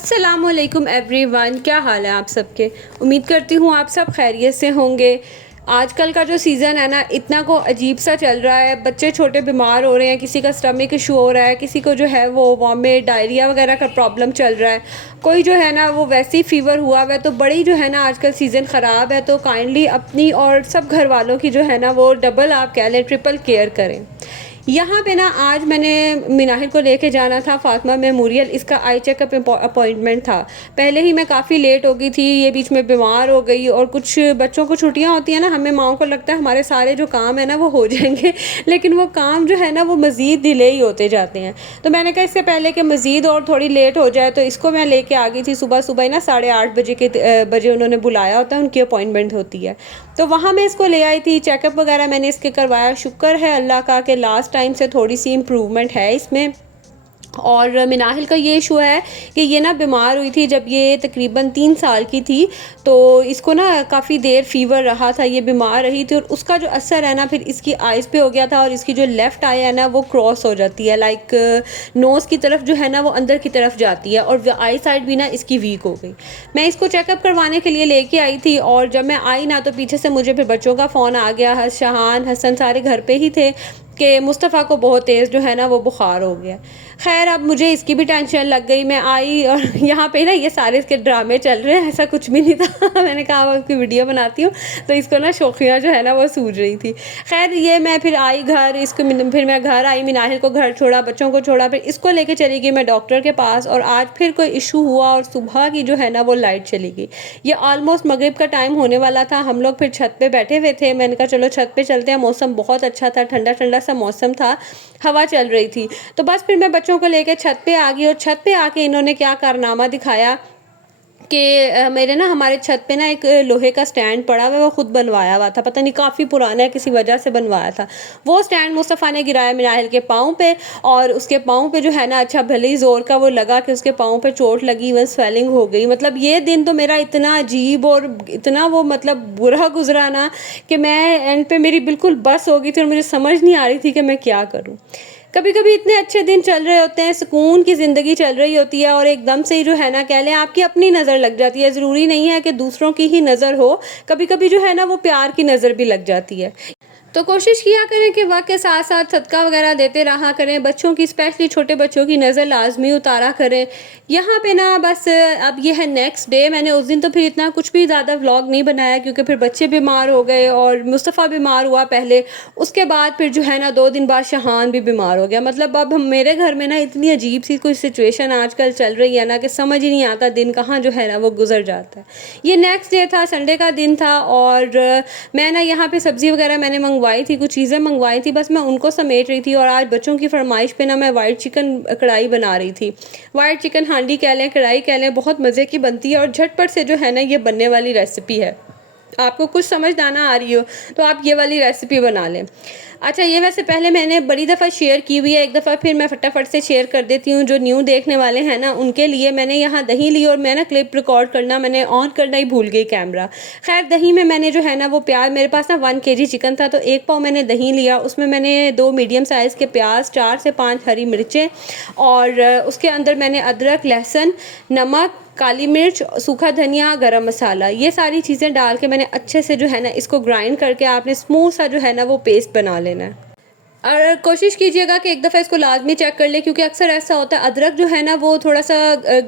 अस्सलामुअलैकुम एवरीवन, क्या हाल है आप सबके। उम्मीद करती हूँ आप सब खैरियत से होंगे। आजकल का जो सीज़न है ना, इतना को अजीब सा चल रहा है। बच्चे छोटे बीमार हो रहे हैं, किसी का स्टमक इशू हो रहा है, किसी को जो है वो वॉमिट डायरिया वगैरह का प्रॉब्लम चल रहा है। कोई जो है ना वो वैसे ही फ़ीवर हुआ हुआ है। तो बड़ी जो है ना आजकल सीज़न ख़राब है। तो काइंडली अपनी और सब घर वालों की जो है ना वो डबल आप कह लें ट्रिपल केयर करें। यहाँ पे ना आज मैंने मिनाहिल को लेके जाना था फातिमा मेमोरियल, इसका आई चेकअप अपॉइंटमेंट था। पहले ही मैं काफ़ी लेट हो गई थी, ये बीच में बीमार हो गई और कुछ बच्चों को छुट्टियाँ होती हैं ना, हमें माँओं को लगता है हमारे सारे जो काम है ना वो हो जाएंगे लेकिन वो काम जो है ना वो मज़ीद डिले ही होते जाते हैं। तो मैंने कहा इससे पहले कि मज़ीद और थोड़ी लेट हो जाए, तो इसको मैं लेके आ गई थी सुबह सुबह ही ना 8:30 बजे के बजे उन्होंने बुलाया होता है, उनकी अपॉइंटमेंट होती है। तो वहाँ मैं इसको ले आई थी, चेकअप वगैरह मैंने इसके करवाया। शुक्र है अल्लाह का कि लास्ट टाइम से थोड़ी सी इम्प्रूवमेंट है इसमें। और मिनाहिल का ये इशू है कि ये ना बीमार हुई थी जब ये तकरीबन 3 साल की थी। तो इसको ना काफ़ी देर फ़ीवर रहा था, ये बीमार रही थी और उसका जो असर है ना फिर इसकी आइज़ पे हो गया था। और इसकी जो लेफ़्ट आई है ना वो क्रॉस हो जाती है, लाइक नोज़ की तरफ जो है ना वो अंदर की तरफ जाती है और आई साइड भी ना इसकी वीक हो गई। मैं इसको चेकअप करवाने के लिए लेके आई थी और जब मैं आई ना तो पीछे से मुझे फिर बच्चों का फ़ोन आ गया। शहान हसन सारे घर पे ही थे कि मुस्तफ़ा को बहुत तेज़ जो है ना वो बुखार हो गया। खैर अब मुझे इसकी भी टेंशन लग गई। मैं आई और यहाँ पे ना ये सारे इसके ड्रामे चल रहे हैं, ऐसा कुछ भी नहीं था मैंने कहा अब आपकी वीडियो बनाती हूँ, तो इसको ना शौकियाँ जो है ना वो सूझ रही थी। खैर ये मैं फिर आई घर, इसको फिर मैं घर आई, मिनाहिल को घर छोड़ा, बच्चों को छोड़ा, फिर इसको लेके चली गई मैं डॉक्टर के पास। और आज फिर कोई इशू हुआ और सुबह की जो है ना वो लाइट चली गई। ये ऑलमोस्ट मगरिब का टाइम होने वाला था, हम लोग फिर छत पे बैठे हुए थे। मैंने कहा चलो छत पे चलते हैं, मौसम बहुत अच्छा था, ठंडा ठंडा सा मौसम था, हवा चल रही थी। तो बस फिर मैं बच्चों को लेकर छत पे आ गई और छत पे आके इन्होंने क्या कारनामा दिखाया कि मेरे ना हमारे छत पे ना एक लोहे का स्टैंड पड़ा हुआ है, वो खुद बनवाया हुआ था, पता नहीं काफ़ी पुराना है, किसी वजह से बनवाया था। वो स्टैंड मुस्तफ़ा ने गिराया मिनाहिल के पाँव पे और उसके पाँव पे जो है ना अच्छा भले ही ज़ोर का वो लगा कि उसके पाँव पे चोट लगी, वह स्वेलिंग हो गई। मतलब ये दिन तो मेरा इतना अजीब और इतना वो मतलब बुरा गुजरा ना कि मैं एंड पे मेरी बिल्कुल बस हो गई थी और मुझे समझ नहीं आ रही थी कि मैं क्या करूँ। कभी कभी इतने अच्छे दिन चल रहे होते हैं, सुकून की ज़िंदगी चल रही होती है और एकदम से ही जो है ना कह लें आपकी अपनी नज़र लग जाती है। ज़रूरी नहीं है कि दूसरों की ही नज़र हो, कभी कभी जो है ना वो प्यार की नज़र भी लग जाती है। तो कोशिश किया करें कि वक्त के साथ साथ सदका वगैरह देते रहा करें। बच्चों की स्पेशली छोटे बच्चों की नज़र लाजमी उतारा करें। यहाँ पे ना बस अब ये है नेक्स्ट डे, मैंने उस दिन तो फिर इतना कुछ भी ज़्यादा व्लॉग नहीं बनाया क्योंकि फिर बच्चे बीमार हो गए और मुस्तफ़ा बीमार हुआ पहले, उसके बाद फिर जो है ना 2 दिन बाद शहान भी बीमार हो गया। मतलब अब हम मेरे घर में ना इतनी अजीब सी कोई सिचुएशन आजकल चल रही है ना कि समझ ही नहीं आता दिन कहाँ जो है ना वो गुजर जाता है। ये नेक्स्ट डे था, संडे का दिन था और मैं ना यहाँ पे सब्ज़ी वगैरह मैंने मंगवाई थी, कुछ चीज़ें मंगवाई थी, बस मैं उनको समेट रही थी। और आज बच्चों की फरमाइश पे ना मैं वाइट चिकन कढ़ाई बना रही थी। वाइट चिकन हांडी कह लें, कढ़ाई कह लें, बहुत मज़े की बनती है और झटपट से जो है ना ये बनने वाली रेसिपी है। आपको कुछ समझ ना आ रही हो तो आप ये वाली रेसिपी बना लें। अच्छा, ये वैसे पहले मैंने बड़ी दफ़ा शेयर की हुई है, एक दफ़ा फिर मैं फटाफट से शेयर कर देती हूँ। जो न्यू देखने वाले हैं ना उनके लिए, मैंने यहाँ दही ली और मैं ना क्लिप रिकॉर्ड करना मैंने ऑन करना ही भूल गई कैमरा। खैर दही में मैंने जो है ना वो प्याज, मेरे पास ना 1 kg चिकन था तो 1 पाव मैंने दही लिया, उसमें मैंने 2 मीडियम साइज़ के प्याज, 4 से 5 हरी मिर्चें और उसके अंदर मैंने अदरक, लहसुन, नमक, काली मिर्च, सूखा धनिया, गरम मसाला, ये सारी चीज़ें डाल के मैंने अच्छे से जो है ना इसको ग्राइंड करके आपने स्मूथ सा जो है ना वो पेस्ट बना लेना है। और कोशिश कीजिएगा कि एक दफ़ा इसको लाजमी चेक कर ले क्योंकि अक्सर ऐसा होता है अदरक जो है ना वो थोड़ा सा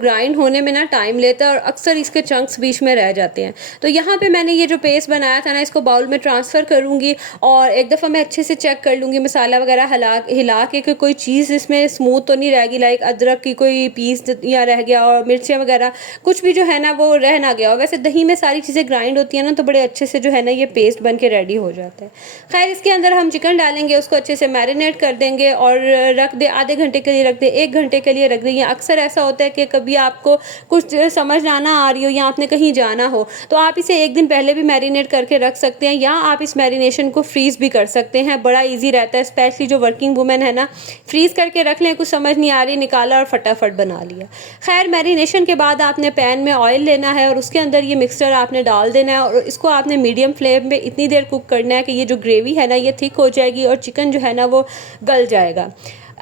ग्राइंड होने में ना टाइम लेता है और अक्सर इसके चंक्स बीच में रह जाते हैं। तो यहाँ पे मैंने ये जो पेस्ट बनाया था ना इसको बाउल में ट्रांसफ़र करूँगी और एक दफ़ा मैं अच्छे से चेक कर लूँगी मसाला वगैरह हिला के कि कोई चीज़ इसमें स्मूथ तो नहीं रहेगी, लाइक अदरक की कोई पीस या रह गया और मिर्चें वगैरह कुछ भी जो है ना वो रह ना गया। और वैसे दही में सारी चीज़ें ग्राइंड होती हैं ना तो बड़े अच्छे से जो है ना ये पेस्ट बन के रेडी हो जाता है। खैर इसके अंदर हम चिकन डालेंगे, उसको अच्छे से मैरिनेट कर देंगे और रख दे, आधे घंटे के लिए रख दे, 1 घंटे के लिए रख दें। अक्सर ऐसा होता है कि कभी आपको कुछ समझ ना आ रही हो या आपने कहीं जाना हो तो आप इसे 1 दिन पहले भी मैरिनेट करके रख सकते हैं या आप इस मैरिनेशन को फ्रीज़ भी कर सकते हैं। बड़ा ईजी रहता है, स्पेशली जो वर्किंग वुमेन है ना, फ्रीज़ करके रख लें, कुछ समझ नहीं आ रही निकाला और फटाफट बना लिया। खैर मैरिनेशन के बाद आपने पैन में ऑयल लेना है और उसके अंदर ये मिक्सचर आपने डाल देना है और इसको आपने मीडियम फ्लेम पे इतनी देर कुक करना है कि ये जो ग्रेवी है ना ये थिक हो जाएगी और चिकन जो है ना वो गल जाएगा।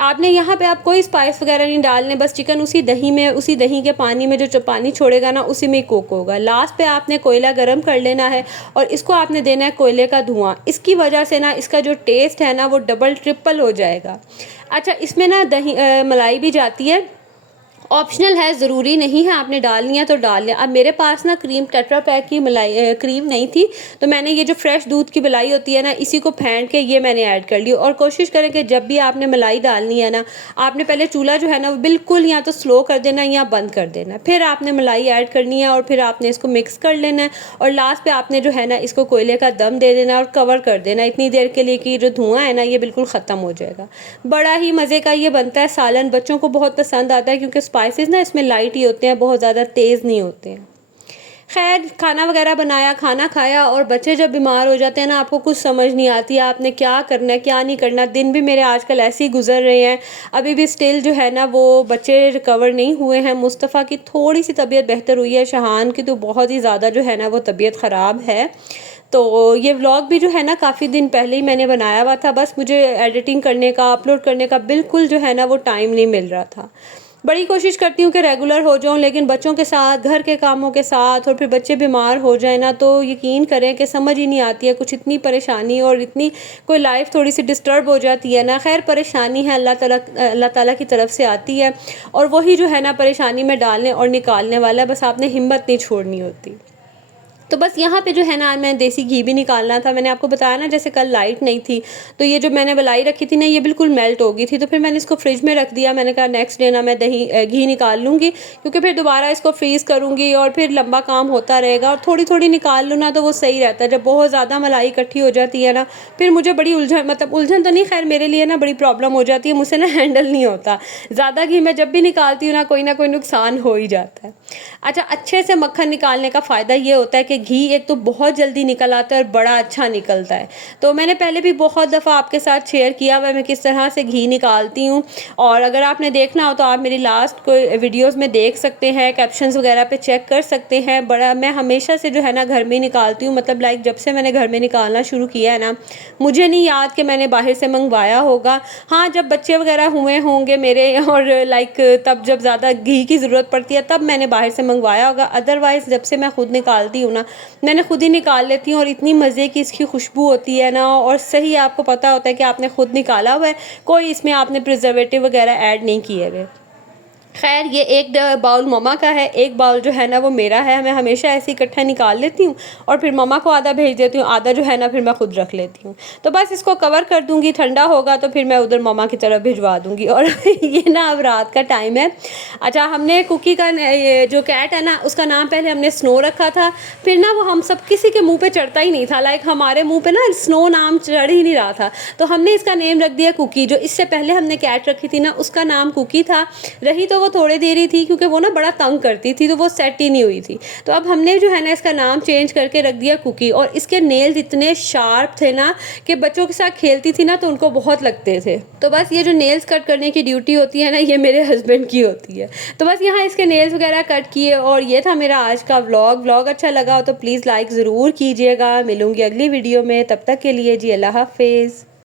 आपने यहाँ पे आप कोई स्पाइस वगैरह नहीं डालने, बस चिकन उसी दही में, उसी दही के पानी में जो पानी छोड़ेगा ना उसी में ही कुक होगा। लास्ट पे आपने कोयला गरम कर लेना है और इसको आपने देना है कोयले का धुआं। इसकी वजह से ना इसका जो टेस्ट है ना वो डबल ट्रिपल हो जाएगा। अच्छा, इसमें ना दही मलाई भी जाती है, ऑप्शनल है, ज़रूरी नहीं है, आपने डालनी है तो डाल लें। अब मेरे पास ना क्रीम टेट्रा पैक की मलाई क्रीम नहीं थी, तो मैंने ये जो फ्रेश दूध की मलाई होती है ना इसी को फेंट के ये मैंने ऐड कर ली। और कोशिश करें कि जब भी आपने मलाई डालनी है ना, आपने पहले चूल्हा जो है ना वो बिल्कुल या तो स्लो कर देना या बंद कर देना, फिर आपने मलाई ऐड करनी है और फिर आपने इसको मिक्स कर लेना है और लास्ट पे आपने जो है ना इसको कोयले का दम दे देना और कवर कर देना इतनी देर के लिए कि जो धुआं है ना ये बिल्कुल ख़त्म हो जाएगा। बड़ा ही मज़े का ये बनता है सालन, बच्चों को बहुत पसंद आता है क्योंकि स्पाइसेस ना इसमें लाइट ही होते हैं, बहुत ज़्यादा तेज़ नहीं होते हैं। खैर, खाना वगैरह बनाया, खाना खाया और बच्चे जब बीमार हो जाते हैं ना आपको कुछ समझ नहीं आती है आपने क्या करना है क्या नहीं करना। दिन भी मेरे आजकल ऐसे ही गुजर रहे हैं, अभी भी स्टिल जो है ना वो बच्चे रिकवर नहीं हुए हैं। मुस्तफ़ा की थोड़ी सी तबीयत बेहतर हुई है, शहान की तो बहुत ही ज़्यादा जो है ना वो तबीयत ख़राब है। तो ये व्लॉग भी जो है ना काफ़ी दिन पहले ही मैंने बनाया हुआ था, बस मुझे एडिटिंग करने का, अपलोड करने का बिल्कुल जो है ना वो टाइम नहीं मिल रहा था। बड़ी कोशिश करती हूँ कि रेगुलर हो जाऊँ, लेकिन बच्चों के साथ, घर के कामों के साथ और फिर बच्चे बीमार हो जाए ना तो यकीन करें कि समझ ही नहीं आती है, कुछ इतनी परेशानी और इतनी कोई लाइफ थोड़ी सी डिस्टर्ब हो जाती है ना। खैर, परेशानी है अल्लाह ताला की तरफ से आती है और वही जो है ना परेशानी में डालने और निकालने वाला है, बस आपने हिम्मत नहीं छोड़नी होती। तो बस यहाँ पे जो है ना मैं देसी घी भी निकालना था। मैंने आपको बताया ना जैसे कल लाइट नहीं थी तो ये जो मैंने मलाई रखी थी ना ये बिल्कुल मेल्ट हो गई थी, तो फिर मैंने इसको फ्रिज में रख दिया। मैंने कहा नेक्स्ट डे ना मैं घी निकाल लूँगी क्योंकि फिर दोबारा इसको फ्रीज़ करूँगी और फिर लंबा काम होता रहेगा। और थोड़ी थोड़ी निकाल लूँ ना तो वो सही रहता है। जब बहुत ज़्यादा मलाई इकट्ठी हो जाती है ना फिर मुझे बड़ी उलझन, मतलब उलझन तो नहीं, खैर मेरे लिए ना बड़ी प्रॉब्लम हो जाती है, मुझसे ना हैंडल नहीं होता। ज़्यादा घी मैं जब भी निकालती हूँ ना कोई नुकसान हो ही जाता है। अच्छा, अच्छे से मक्खन निकालने का फ़ायदा ये होता है कि घी एक तो बहुत जल्दी निकल आता है और बड़ा अच्छा निकलता है। तो मैंने पहले भी बहुत दफ़ा आपके साथ शेयर किया हुआ मैं किस तरह से घी निकालती हूँ, और अगर आपने देखना हो तो आप मेरी लास्ट कोई वीडियोस में देख सकते हैं, कैप्शंस वगैरह पे चेक कर सकते हैं। बड़ा मैं हमेशा से जो है ना घर में निकालती हूँ, मतलब लाइक जब से मैंने घर में निकालना शुरू किया है ना मुझे नहीं याद कि मैंने बाहर से मंगवाया होगा। हाँ, जब बच्चे वगैरह हुए होंगे मेरे और लाइक तब जब ज़्यादा घी की ज़रूरत पड़ती है तब मैंने बाहर से मंगवाया होगा, अदरवाइज़ जब से मैं खुद निकालती हूँ ना मैंने खुद ही निकाल लेती हूँ। और इतनी मज़े की इसकी खुशबू होती है ना, और सही आपको पता होता है कि आपने खुद निकाला हुआ है, कोई इसमें आपने प्रिजर्वेटिव वगैरह ऐड नहीं किए हुए। खैर, ये एक बाउल मम्मा का है, एक बाउल जो है ना वो मेरा है। मैं हमेशा ऐसे इकट्ठा निकाल लेती हूँ और फिर मम्मा को आधा भेज देती हूँ, आधा जो है ना फिर मैं खुद रख लेती हूँ। तो बस इसको कवर कर दूँगी, ठंडा होगा तो फिर मैं उधर मम्मा की तरफ भिजवा दूँगी। और ये ना अब रात का टाइम है। अच्छा, हमने कुकी का ये जो कैट है ना उसका नाम पहले हमने स्नो रखा था, फिर ना वो हम सब किसी के मुँह पर चढ़ता ही नहीं था, लाइक हमारे मुँह पर ना स्नो नाम चढ़ ही नहीं रहा था, तो हमने इसका नेम रख दिया कुकी। जो इससे पहले हमने कैट रखी थी ना उसका नाम कुकी था, रही तो वो थोड़े देर ही थी क्योंकि वो ना बड़ा तंग करती थी तो वो सेट ही नहीं हुई थी। तो अब हमने जो है ना इसका नाम चेंज करके रख दिया कुकी। और इसके नेल्स इतने शार्प थे ना कि बच्चों के साथ खेलती थी ना तो उनको बहुत लगते थे। तो बस ये जो नेल्स कट करने की ड्यूटी होती है ना ये मेरे हस्बैंड की होती है। तो बस यहाँ इसके नेल्स वगैरह कट किए और ये था मेरा आज का व्लॉग अच्छा लगा हो तो प्लीज़ लाइक ज़रूर कीजिएगा। मिलूँगी अगली वीडियो में, तब तक के लिए जी अल्लाह हाफिज़।